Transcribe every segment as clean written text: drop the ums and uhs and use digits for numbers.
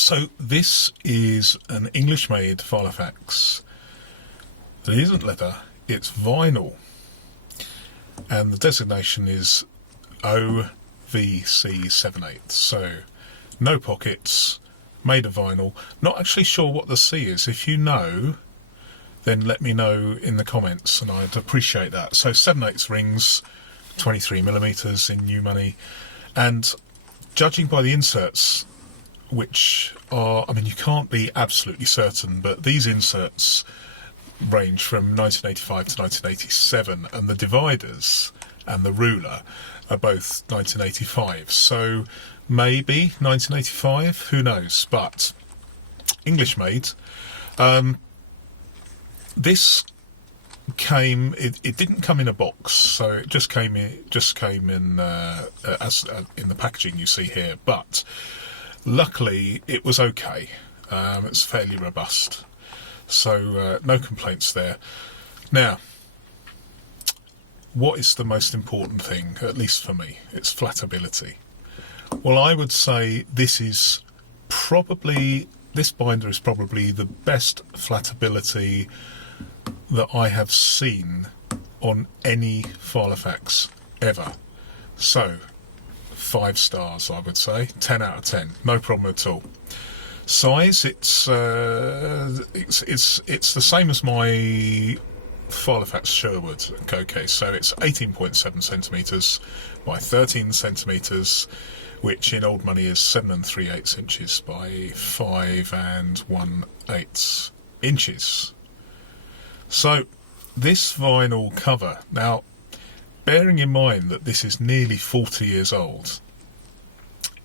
So this is an English-made Filofax. It isn't leather, it's vinyl. And the designation is OVC78. So no pockets, made of vinyl. Not actually sure what the C is. If you know, then let me know in the comments, and I'd appreciate that. So 7/8 rings, 23mm in new money, and judging by the inserts, which are, I mean, you can't be absolutely certain, but these inserts range from 1985 to 1987, and the dividers and the ruler are both 1985. So maybe 1985, who knows? But English made. This came. It didn't come in a box, so it just came in. As in the packaging you see here. But luckily, it was okay. It's fairly robust, so no complaints there. Now, what is the most important thing, at least for me? It's flatability. Well, I would say this binder is probably the best flatability that I have seen on any Filofax ever. So 5 stars, I would say. 10 out of 10, no problem at all. Size, it's the same as my Filofax Sherwood. Okay, so it's 18.7 centimeters by 13 centimeters, which in old money is 7 3/8 inches by 5 1/8 inches. So this vinyl cover, now bearing in mind that this is nearly 40 years old,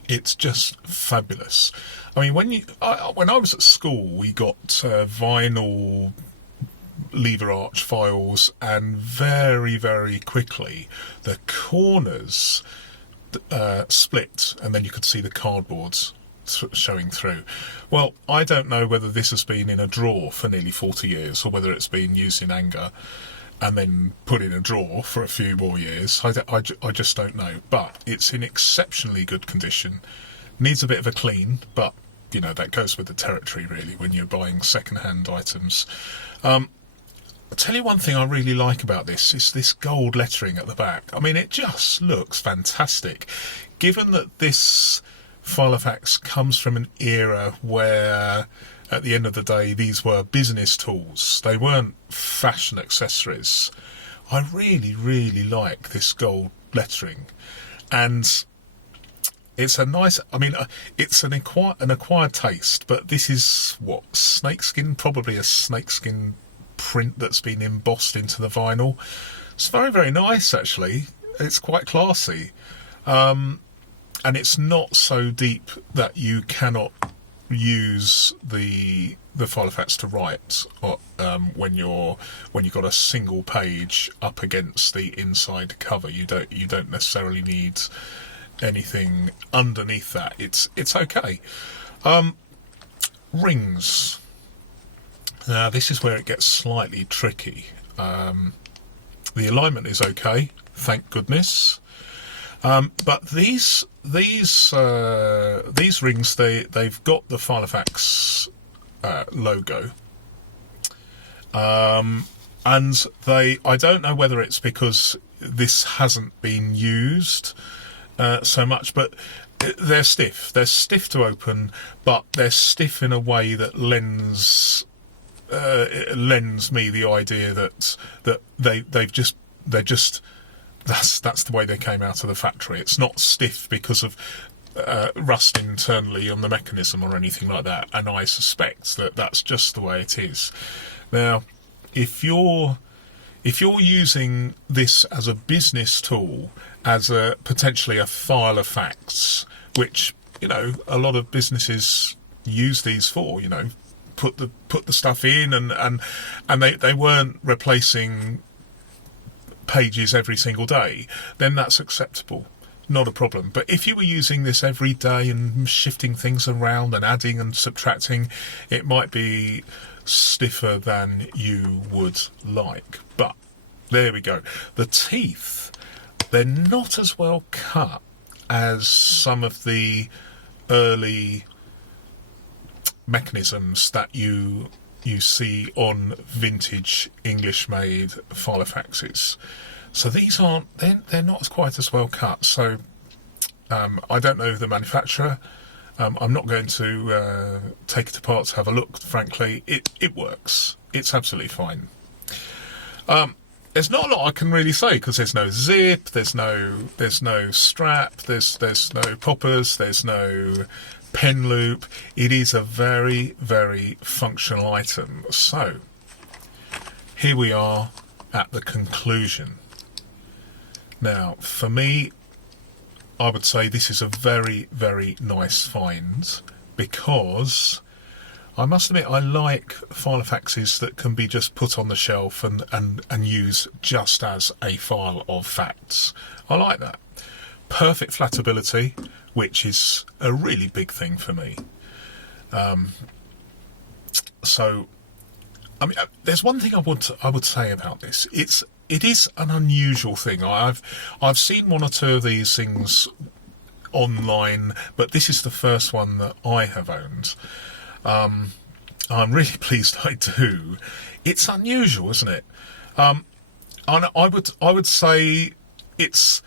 it's just fabulous. I mean, when I was at school, we got vinyl lever arch files, and very, very quickly the corners split, and then you could see the cardboards showing through. Well, I don't know whether this has been in a drawer for nearly 40 years or whether it's been used in anger and then put in a drawer for a few more years. I just don't know, but it's in exceptionally good condition. Needs a bit of a clean, but you know, that goes with the territory really when you're buying second-hand items. I'll tell you one thing I really like about this is this gold lettering at the back. I mean, it just looks fantastic. Given that this Filofax comes from an era where, at the end of the day, these were business tools. They weren't fashion accessories. I really, really like this gold lettering. And it's a nice, I mean, it's an acquired taste, but this is, what, snakeskin? Probably a snakeskin print that's been embossed into the vinyl. It's very, very nice, actually. It's quite classy. And it's not so deep that you cannot use the Filofax to write when you've got a single page up against the inside cover. You don't necessarily need anything underneath that. It's okay. Rings. Now this is where it gets slightly tricky. The alignment is okay, thank goodness. But these rings, they've got the Filofax logo, and I don't know whether it's because this hasn't been used so much, but they're stiff. They're stiff to open, but they're stiff in a way that lends me the idea that they're just that's the way they came out of the factory. It's not stiff because of rust internally on the mechanism or anything like that, and I suspect that that's just the way it is. Now, if you're using this as a business tool, as potentially a Filofax, which, you know, a lot of businesses use these for, you know, put the stuff in, and they weren't replacing pages every single day, then that's acceptable, not a problem. But if you were using this every day and shifting things around and adding and subtracting, it might be stiffer than you would like. But there we go. The teeth, they're not as well cut as some of the early mechanisms that you see on vintage English-made Filofaxes. So these they're not quite as well cut. So I don't know the manufacturer. I'm not going to take it apart to have a look. Frankly, it works. It's absolutely fine. There's not a lot I can really say because there's no zip, there's no strap, there's no poppers, there's no pen loop. It is a very, very functional item. So here we are at the conclusion. Now, for me, I would say this is a very, very nice find because I must admit I like Filofaxes that can be just put on the shelf and use just as a file of facts. I like that. Perfect flatability, which is a really big thing for me. So, I mean, there's one thing I would say about this. It is an unusual thing. I've seen one or two of these things online, but this is the first one that I have owned. I'm really pleased I do. It's unusual, isn't it? And I would say it's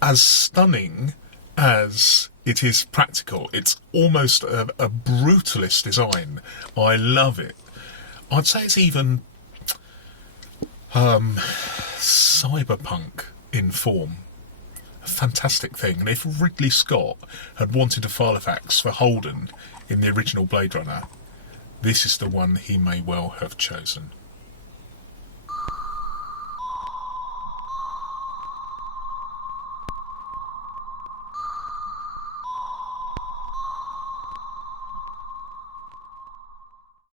as stunning as it is practical. It's almost a brutalist design. I love it. I'd say it's even cyberpunk in form. A fantastic thing. And if Ridley Scott had wanted a Filofax for Holden in the original Blade Runner, this is the one he may well have chosen.